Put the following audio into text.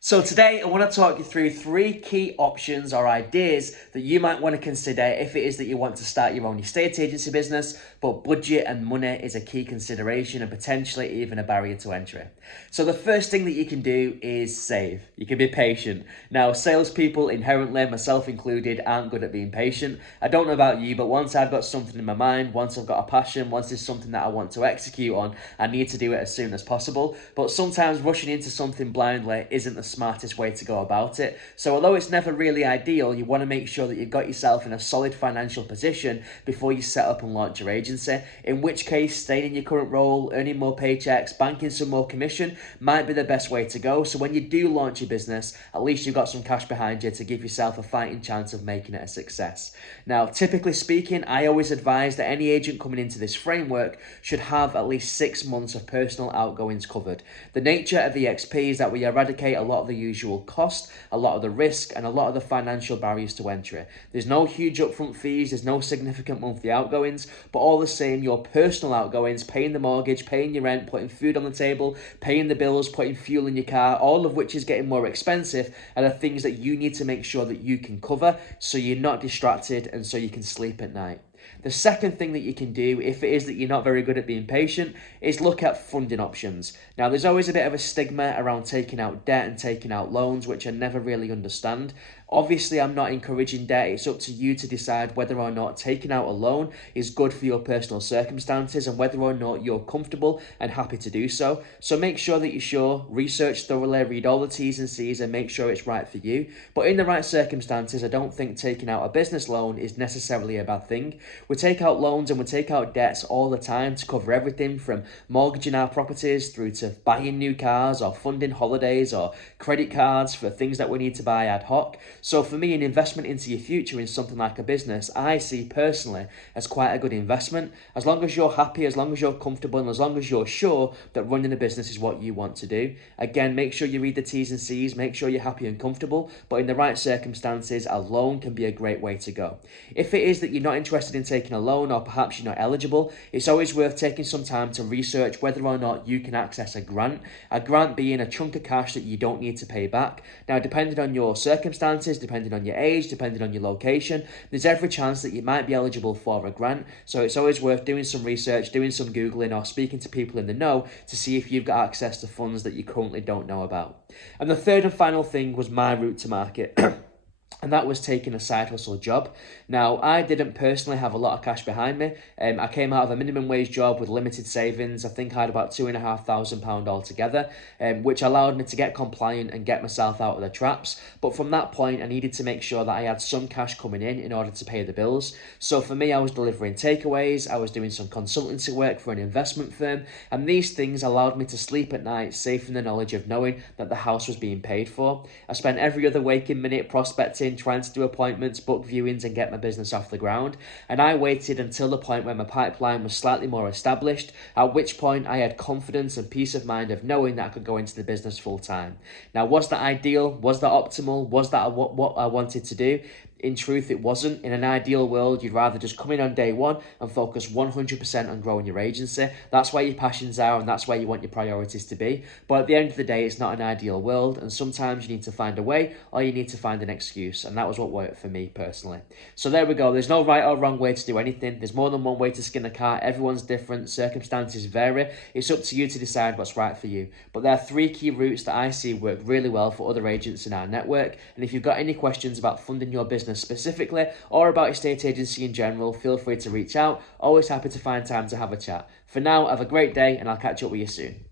So today I want to talk you through 3 key options or ideas that you might want to consider if it is that you want to start your own estate agency business, but budget and money is a key consideration and potentially even a barrier to entry. So the first thing that you can do is save. You can be patient. Now, salespeople inherently, myself included, aren't good at being patient. I don't know about you, but once I've got something in my mind, once I've got a passion, once there's something that I want to execute on, I need to do it as soon as possible. But sometimes rushing into something blindly isn't the smartest way to go about it. So although it's never really ideal, you want to make sure that you've got yourself in a solid financial position before you set up and launch your agency, in which case staying in your current role, earning more paychecks, banking some more commission might be the best way to go. So when you do launch your business, at least you've got some cash behind you to give yourself a fighting chance of making it a success. Now, typically speaking, I always advise that any agent coming into this framework should have at least 6 months of personal outgoings covered. The nature of EXP is that we eradicate a lot of the usual cost, a lot of the risk, and a lot of the financial barriers to entry. There's no huge upfront fees, there's no significant monthly outgoings, but all the same, your personal outgoings, paying the mortgage, paying your rent, putting food on the table, paying the bills, putting fuel in your car, all of which is getting more expensive, are the things that you need to make sure that you can cover so you're not distracted and so you can sleep at night. The second thing that you can do, if it is that you're not very good at being patient, is look at funding options. Now, there's always a bit of a stigma around taking out debt and taking out loans, which I never really understand. Obviously, I'm not encouraging debt. It's up to you to decide whether or not taking out a loan is good for your personal circumstances and whether or not you're comfortable and happy to do so. So make sure that you're sure, research thoroughly, read all the T's and C's and make sure it's right for you. But in the right circumstances, I don't think taking out a business loan is necessarily a bad thing. We take out loans and we take out debts all the time to cover everything from mortgaging our properties through to buying new cars or funding holidays or credit cards for things that we need to buy ad hoc. So for me, an investment into your future in something like a business, I see personally as quite a good investment. As long as you're happy, as long as you're comfortable, and as long as you're sure that running a business is what you want to do. Again, make sure you read the T's and C's, make sure you're happy and comfortable, but in the right circumstances, a loan can be a great way to go. If it is that you're not interested in taking a loan or perhaps you're not eligible, it's always worth taking some time to research whether or not you can access a grant being a chunk of cash that you don't need to pay back. Now, depending on your circumstances, depending on your age, depending on your location, there's every chance that you might be eligible for a grant. So it's always worth doing some research, doing some Googling or speaking to people in the know to see if you've got access to funds that you currently don't know about. And the third and final thing was my route to market. And that was taking a side hustle job. Now, I didn't personally have a lot of cash behind me. I came out of a minimum wage job with limited savings. I think I had about £2,500 altogether, which allowed me to get compliant and get myself out of the traps. But from that point, I needed to make sure that I had some cash coming in order to pay the bills. So for me, I was delivering takeaways. I was doing some consultancy work for an investment firm. And these things allowed me to sleep at night, safe in the knowledge of knowing that the house was being paid for. I spent every other waking minute prospecting, trying to do appointments, book viewings and get my business off the ground. And I waited until the point where my pipeline was slightly more established, at which point I had confidence and peace of mind of knowing that I could go into the business full time. Now, was that ideal? Was that optimal? Was that what I wanted to do? In truth, it wasn't. In an ideal world, you'd rather just come in on day one and focus 100% on growing your agency. That's where your passions are and that's where you want your priorities to be. But at the end of the day, it's not an ideal world, and sometimes you need to find a way or you need to find an excuse, and that was what worked for me personally. So there we go. There's no right or wrong way to do anything. There's more than one way to skin a cat. Everyone's different. Circumstances vary. It's up to you to decide what's right for you. But there are 3 key routes that I see work really well for other agents in our network. And if you've got any questions about funding your business specifically or about estate agency in general, feel free to reach out. Always happy to find time to have a chat. For now, have a great day and I'll catch up with you soon.